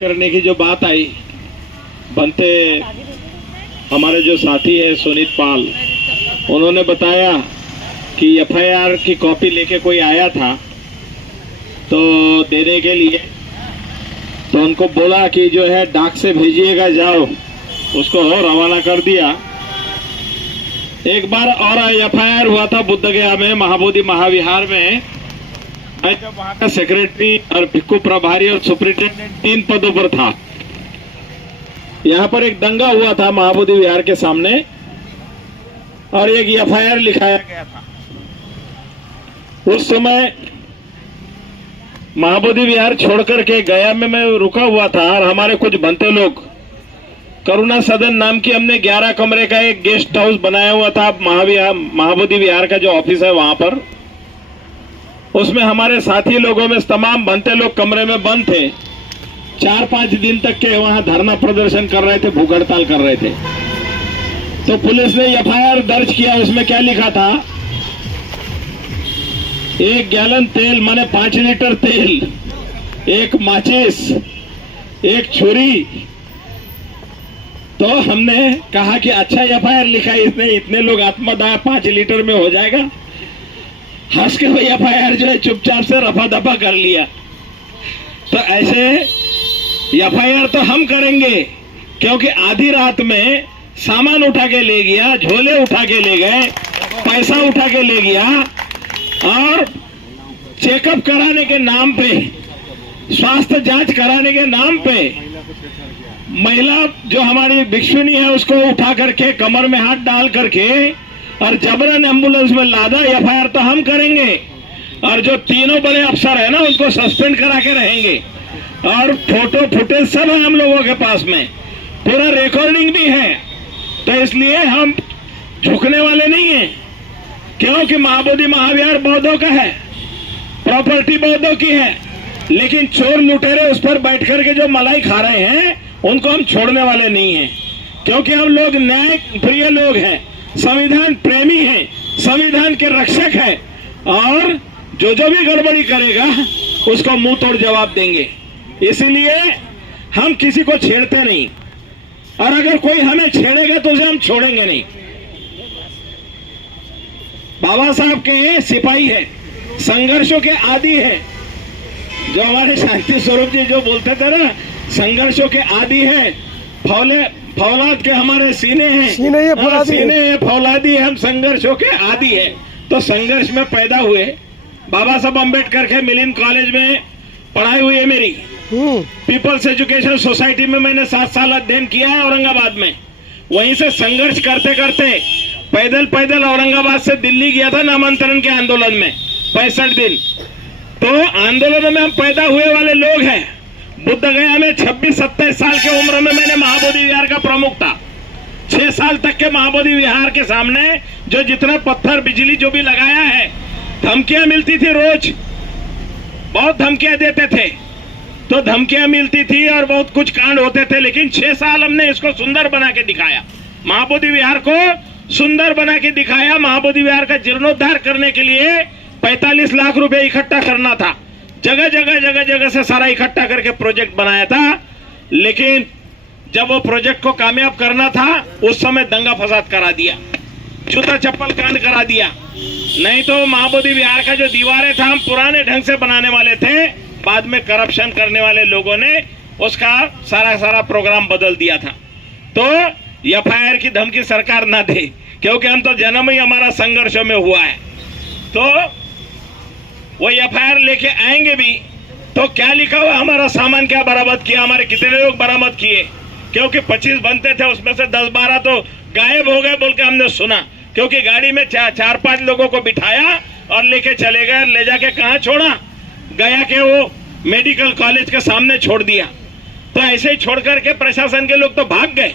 करने की जो बात आई, बनते हमारे जो साथी है सुनीत पाल, उन्होंने बताया कि एफआईआर की कॉपी लेके कोई आया था तो देने के लिए, तो उनको बोला कि जो है डाक से भेजिएगा, जाओ, उसको रवाना कर दिया। एक बार और एफआईआर हुआ था बुद्धगया में, महाबोधि महाविहार में। मैं जब वहां का सेक्रेटरी और भिक्खु प्रभारी और सुपरिटेंडेंट 3 पदों पर था, यहाँ पर एक दंगा हुआ था महाबोधि विहार के सामने और एक एफआईआर लिखाया गया था। उस समय महाबोधि विहार छोड़कर के गया में मैं रुका हुआ था और हमारे कुछ बनते लोग, करुणा सदन नाम की हमने 11 कमरे का एक गेस्ट हाउस बनाया हुआ था महाबोधि विहार का जो ऑफिस है वहां पर। उसमें हमारे साथी लोगों में तमाम बनते लोग कमरे में बंद थे। 4-5 दिन तक के वहां धरना प्रदर्शन कर रहे थे, भूख हड़ताल कर रहे थे। तो पुलिस ने एफआईआर दर्ज किया। उसमें क्या लिखा था, 1 गैलन तेल माने 5 लीटर तेल, 1 माचिस, 1 छुरी। तो हमने कहा कि अच्छा एफआईआर लिखा है इसने, इतने लोग आत्मदाह 5 लीटर में हो जाएगा। हंस के भाई एफआईआर जो है चुपचाप से रफा दफा कर लिया। तो ऐसे एफआईआर तो हम करेंगे, क्योंकि आधी रात में सामान उठा के ले गया, झोले उठा के ले गए, पैसा उठा के ले गया और चेकअप कराने के नाम पे, स्वास्थ्य जांच कराने के नाम पे महिला जो हमारी भिक्षुनी है उसको उठा करके कमर में हाथ डाल करके और जबरन एम्बुलेंस में लादा। एफआईआर तो हम करेंगे और जो तीनों बड़े अफसर है ना उनको सस्पेंड करा के रहेंगे। और फोटो फुटेज सब है हम लोगों के पास में, पूरा रिकॉर्डिंग भी है। तो इसलिए हम झुकने वाले नहीं हैं, क्योंकि महाबोधि महाविहार बौद्धों का है, प्रॉपर्टी बौद्धों की है। लेकिन चोर लुटेरे उस पर बैठ करके जो मलाई खा रहे हैं उनको हम छोड़ने वाले नहीं हैं, क्योंकि हम लोग न्याय प्रिय लोग हैं, संविधान प्रेमी हैं, संविधान के रक्षक हैं और जो भी गड़बड़ी करेगा उसको मुंह तोड़ जवाब देंगे। इसीलिए हम किसी को छेड़ते नहीं, और अगर कोई हमें छेड़ेगा तो उसे हम छोड़ेंगे नहीं। बाबा साहब के सिपाही है, संघर्षों के आदी है। जो हमारे शांति स्वरूप जी जो बोलते थे ना, संघर्षों के आदी है, फौलाद के हमारे सीने हैं, सीने हैं, फौलादी है, हम संघर्षों के आदी है। तो संघर्ष में पैदा हुए। बाबा साहब अम्बेडकर के मिलिंद कॉलेज में पढ़ाई हुई है मेरी। पीपल्स एजुकेशन सोसाइटी में मैंने 7 साल अध्ययन किया है औरंगाबाद में। वहीं से संघर्ष करते करते पैदल औरंगाबाद से दिल्ली गया था नामांतरण के आंदोलन में 65 दिन। तो आंदोलन में हम पैदा हुए वाले लोग हैं। बुद्धगया में 26-27 साल की उम्र में मैंने महाबोधि विहार का प्रमुख था। 6 साल तक के महाबोधि विहार के सामने जो जितना पत्थर बिजली जो भी लगाया है, धमकियां मिलती थी, रोज बहुत धमकियां देते थे। तो धमकियां मिलती थी और बहुत कुछ कांड होते थे, लेकिन 6 साल हमने इसको सुंदर बना के दिखाया। महाबोधि विहार को सुंदर बना के दिखाया। महाबोधि विहार का जीर्णोद्धार करने के लिए 45 लाख रुपए इकट्ठा करना था। जगह से सारा इकट्ठा करके प्रोजेक्ट बनाया था। लेकिन जब वो प्रोजेक्ट को कामयाब करना था उस समय दंगा फसाद करा दिया, जूता चप्पल कांड करा दिया। नहीं तो महाबोधि विहार का जो दीवारें था हम पुराने ढंग से बनाने वाले थे। बाद में करप्शन करने वाले लोगों ने उसका सारा प्रोग्राम बदल दिया था। तो एफआईआर की धमकी सरकार ना दे, क्योंकि हम तो जन्म ही हमारा संघर्षों में हुआ है। तो वो एफआईआर लेके आएंगे भी तो क्या लिखा हुआ, हमारा सामान क्या बरामद किया, हमारे कितने लोग बरामद किए। क्योंकि 25 बनते थे, उसमें से 10-12 तो गायब हो गए बोल के हमने सुना। क्योंकि गाड़ी में 4-5 लोगों को बिठाया और लेके चले गए। ले जाके कहाँ छोड़ा, गया के वो मेडिकल कॉलेज के सामने छोड़ दिया। तो ऐसे ही छोड़ करके प्रशासन के लोग तो भाग गए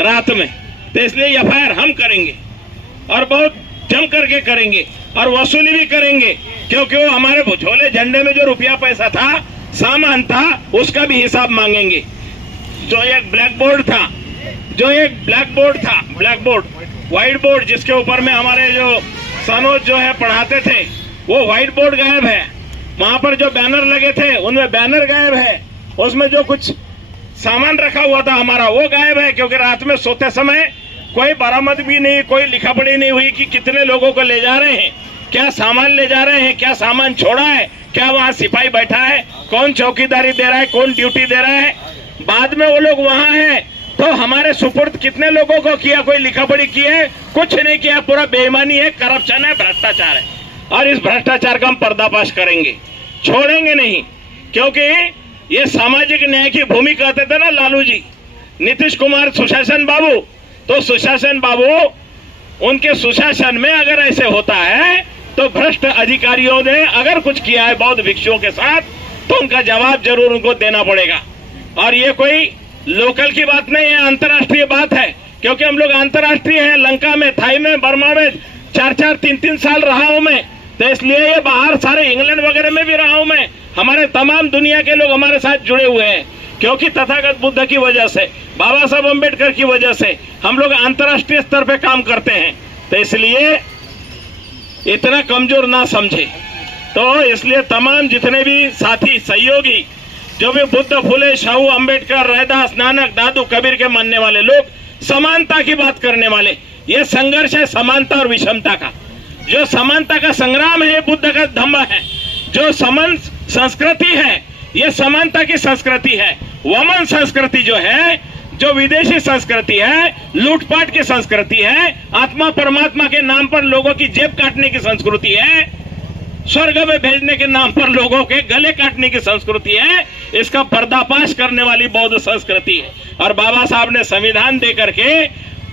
रात में। तो इसलिए एफआईआर हम करेंगे और बहुत जम करके करेंगे और वसूली भी करेंगे, क्योंकि वो हमारे झोले झंडे में जो रुपया पैसा था, सामान था, उसका भी हिसाब मांगेंगे। जो एक ब्लैक बोर्ड था, व्हाइट बोर्ड जिसके ऊपर में हमारे जो सनोज जो है पढ़ाते थे, वो व्हाइट बोर्ड गायब है। वहां पर जो बैनर लगे थे उनमें बैनर गायब है। उसमें जो कुछ सामान रखा हुआ था हमारा, वो गायब है, क्योंकि रात में सोते समय कोई बरामद भी नहीं, कोई लिखा पढ़ी नहीं हुई कि कितने लोगों को ले जा रहे हैं, क्या सामान ले जा रहे हैं, क्या सामान छोड़ा है, क्या वहाँ सिपाही बैठा है, कौन चौकीदारी दे रहा है, कौन ड्यूटी दे रहा है। बाद में वो लोग वहाँ हैं तो हमारे सुपुर्द कितने लोगों को किया, कोई लिखा पढ़ी की है, कुछ नहीं किया, पूरा बेईमानी है, करप्शन है, भ्रष्टाचार है। और इस भ्रष्टाचार का हम पर्दाफाश करेंगे, छोड़ेंगे नहीं, क्योंकि ये सामाजिक न्याय की भूमि कहते थे ना लालू जी, नीतीश कुमार सुशासन बाबू, तो सुशासन बाबू उनके सुशासन में अगर ऐसे होता है तो भ्रष्ट अधिकारियों ने अगर कुछ किया है बौद्ध भिक्षुओं के साथ तो उनका जवाब जरूर उनको देना पड़ेगा। और ये कोई लोकल की बात नहीं है, अंतर्राष्ट्रीय बात है, क्योंकि हम लोग अंतर्राष्ट्रीय हैं। लंका में, थाई में, बर्मा में 4-4, 3-3 साल रहा हूं मैं, तो इसलिए ये बाहर सारे इंग्लैंड वगैरह में भी रहा हूं मैं। हमारे तमाम दुनिया के लोग हमारे साथ जुड़े हुए हैं, क्योंकि तथागत बुद्ध की वजह से, बाबा साहब अम्बेडकर की वजह से हम लोग अंतर्राष्ट्रीय स्तर पे काम करते हैं। तो इसलिए इतना कमजोर ना समझे। तो इसलिए तमाम जितने भी साथी सहयोगी, जो भी बुद्ध, फुले, शाहू, अम्बेडकर, रैदास, नानक, दादू, कबीर के मानने वाले लोग, समानता की बात करने वाले, ये संघर्ष है समानता और विषमता का। जो समानता का संग्राम है बुद्ध का धम्म है, जो समान संस्कृति है ये समानता की संस्कृति है। वमन संस्कृति जो है, जो विदेशी संस्कृति है, लूटपाट की संस्कृति है, आत्मा परमात्मा के नाम पर लोगों की जेब काटने की संस्कृति है, स्वर्ग में भेजने के नाम पर लोगों के गले काटने की संस्कृति है। इसका पर्दाफाश करने वाली बौद्ध संस्कृति है। और बाबा साहब ने संविधान दे करके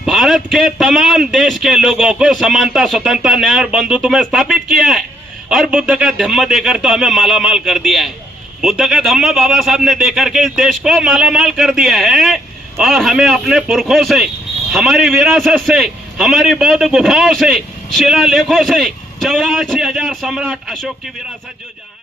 भारत के तमाम देश के लोगों को समानता, स्वतंत्रता, न्याय और बंधुत्व में स्थापित किया है। और बुद्ध का धम्म देकर तो हमें मालामाल कर दिया है। बुद्ध का धम्म बाबा साहब ने देकर के इस देश को मालामाल कर दिया है। और हमें अपने पुरखों से, हमारी विरासत से, हमारी बौद्ध गुफाओं से, शिलालेखों से 84,000 सम्राट अशोक की विरासत जो जहां